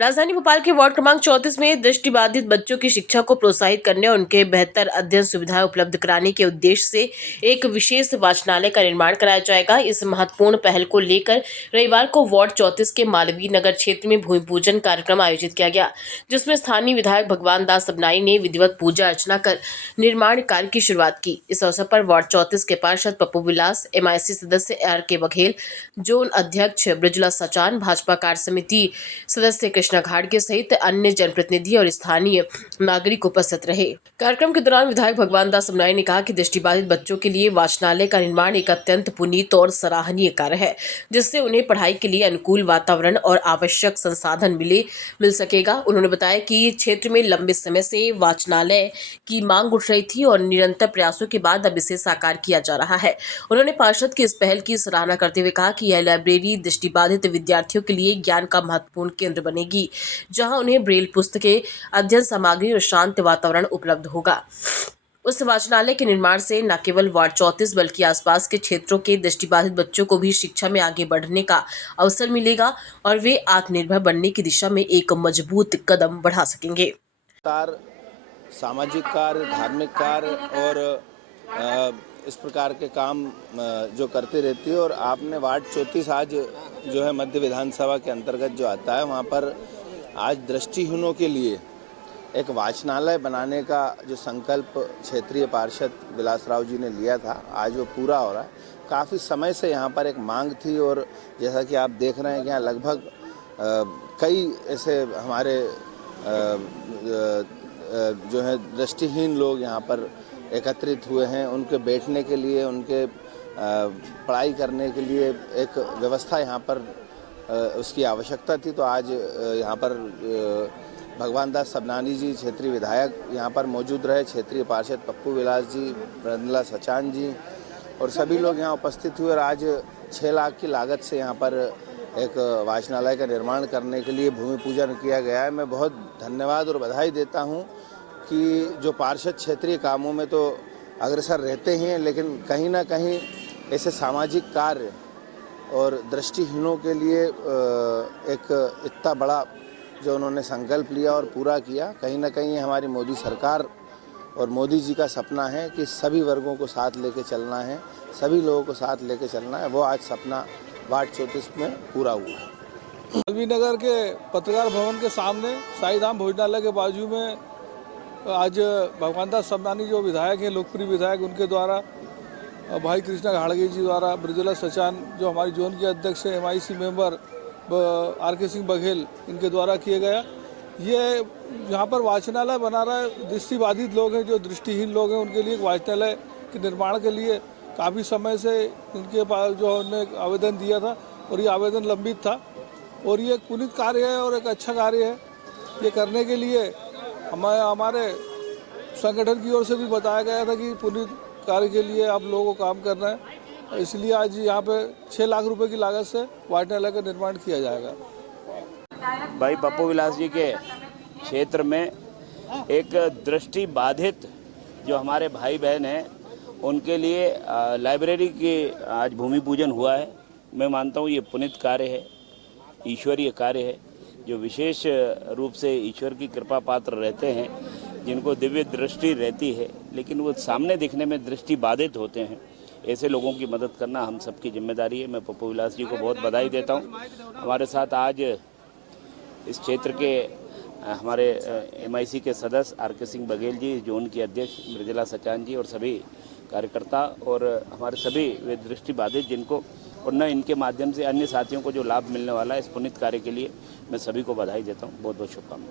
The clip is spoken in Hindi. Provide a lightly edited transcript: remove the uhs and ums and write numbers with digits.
राजधानी भोपाल के वार्ड क्रमांक 34 में दृष्टिबाधित बच्चों की शिक्षा को प्रोत्साहित करने और उनके बेहतर अध्ययन सुविधाएं उपलब्ध कराने के उद्देश्य से एक विशेष वाचनालय का निर्माण कराया जाएगा। इस महत्वपूर्ण पहल को लेकर रविवार को वार्ड 34 के मालवीय नगर क्षेत्र में भूमि पूजन कार्यक्रम आयोजित किया गया, जिसमें स्थानीय विधायक भगवान दास सबनाई ने विधिवत पूजा अर्चना कर निर्माण कार्य की शुरुआत की। इस अवसर पर वार्ड 34 के पार्षद पप्पू विलास, MIC सदस्य RK बघेल, जोन अध्यक्ष ब्रजला सचान, भाजपा कार्य समिति सदस्य कृष्णा घाटगे सहित अन्य जनप्रतिनिधि और स्थानीय नागरिक उपस्थित रहे। कार्यक्रम के दौरान विधायक भगवान दास सबनाई ने कहा कि दृष्टिबाधित बच्चों के लिए वाचनालय का निर्माण एक अत्यंत पुनीत और सराहनीय कार्य है, जिससे उन्हें पढ़ाई के लिए अनुकूल वातावरण और आवश्यक संसाधन मिल सकेगा। उन्होंने बताया कि क्षेत्र में लंबे समय से वाचनालय की मांग उठ रही थी और निरंतर प्रयासों के बाद अब इसे साकार किया जा रहा है। उन्होंने पार्षद की इस पहल की सराहना करते हुए कहा कि यह लाइब्रेरी दृष्टिबाधित विद्यार्थियों के लिए ज्ञान का महत्वपूर्ण केंद्र बनेगी, जहां उन्हें ब्रेल पुस्तकें, अध्ययन सामग्री और शांत वातावरण उपलब्ध होगा। उस वाचनालय के निर्माण से न केवल वार्ड 34 बल्कि आसपास के क्षेत्रों के दृष्टिबाधित बच्चों को भी शिक्षा में आगे बढ़ने का अवसर मिलेगा और वे आत्मनिर्भर बनने की दिशा में एक मजबूत कदम बढ़ा सकेंगे। सामाजिक कार्य, धार्मिक कार्य और इस प्रकार के काम जो करती रहती है और आपने वार्ड 34 आज जो है मध्य विधानसभा के अंतर्गत जो आता है, वहाँ पर आज दृष्टिहीनों के लिए एक वाचनालय बनाने का जो संकल्प क्षेत्रीय पार्षद विलासराव जी ने लिया था, आज वो पूरा हो रहा है। काफ़ी समय से यहाँ पर एक मांग थी और जैसा कि आप देख रहे हैं कि यहाँ लगभग कई ऐसे हमारे जो है दृष्टिहीन लोग यहाँ पर एकत्रित हुए हैं। उनके बैठने के लिए, उनके पढ़ाई करने के लिए एक व्यवस्था यहाँ पर उसकी आवश्यकता थी। तो आज यहाँ पर भगवान दास सबनानी जी क्षेत्रीय विधायक यहाँ पर मौजूद रहे, क्षेत्रीय पार्षद पप्पू विलास जी, ब्रजला सचान जी और सभी लोग यहाँ उपस्थित हुए और आज 6 लाख की लागत से यहाँ पर एक वाचनालय का निर्माण करने के लिए भूमि पूजन किया गया है। मैं बहुत धन्यवाद और बधाई देता हूँ कि जो पार्षद क्षेत्रीय कामों में तो अग्रसर रहते हैं, लेकिन कहीं ना कहीं ऐसे सामाजिक कार्य और दृष्टिहीनों के लिए एक इतना बड़ा जो उन्होंने संकल्प लिया और पूरा किया, कहीं ना कहीं हमारी मोदी सरकार और मोदी जी का सपना है कि सभी वर्गों को साथ लेके चलना है, सभी लोगों को साथ लेके चलना है। वो आज सपना वार्ड 34 में पूरा हुआ है। मालवीय नगर के पत्रकार भवन के सामने साईधाम भोजनालय के बाजू में आज भगवान दास सबनानी जो विधायक हैं, लोकप्रिय विधायक, उनके द्वारा भाई कृष्णा घाटगे जी द्वारा, ब्रजला सचान जो हमारी जोन के अध्यक्ष हैं, MIC member RK Singh Baghel, इनके द्वारा किए गया। ये यहाँ पर वाचनालय बना रहा है। दृष्टिबाधित लोग हैं, जो दृष्टिहीन लोग हैं, उनके लिए एक वाचनालय के निर्माण के लिए काफ़ी समय से इनके पास जो उन्होंने आवेदन दिया था और ये आवेदन लंबित था और ये एक पुनीत कार्य है और एक अच्छा कार्य है। ये करने के लिए हमारे संगठन की ओर से भी बताया गया था कि पुनीत कार्य के लिए आप लोगों को काम करना है, इसलिए आज यहाँ पे 6 लाख रुपए की लागत से वाचनालय का निर्माण किया जाएगा। भाई पप्पू विलास जी के क्षेत्र में एक दृष्टि बाधित जो हमारे भाई बहन हैं, उनके लिए लाइब्रेरी की आज भूमि पूजन हुआ है। मैं मानता हूँ ये पुनीत कार्य है, ईश्वरीय कार्य है, जो विशेष रूप से ईश्वर की कृपा पात्र रहते हैं, जिनको दिव्य दृष्टि रहती है लेकिन वो सामने दिखने में दृष्टि बाधित होते हैं। ऐसे लोगों की मदद करना हम सबकी जिम्मेदारी है। मैं पप्पू विलास जी को बहुत बधाई देता हूँ। हमारे साथ आज इस क्षेत्र के हमारे MIC के सदस्य RK सिंह बघेल जी, जोन के अध्यक्ष ब्रजला सचान जी और सभी कार्यकर्ता और हमारे सभी वे दृष्टिबाधित जिनको और न इनके माध्यम से अन्य साथियों को जो लाभ मिलने वाला है इस पुनीत कार्य के लिए मैं सभी को बधाई देता हूँ। बहुत बहुत शुभकामनाएं।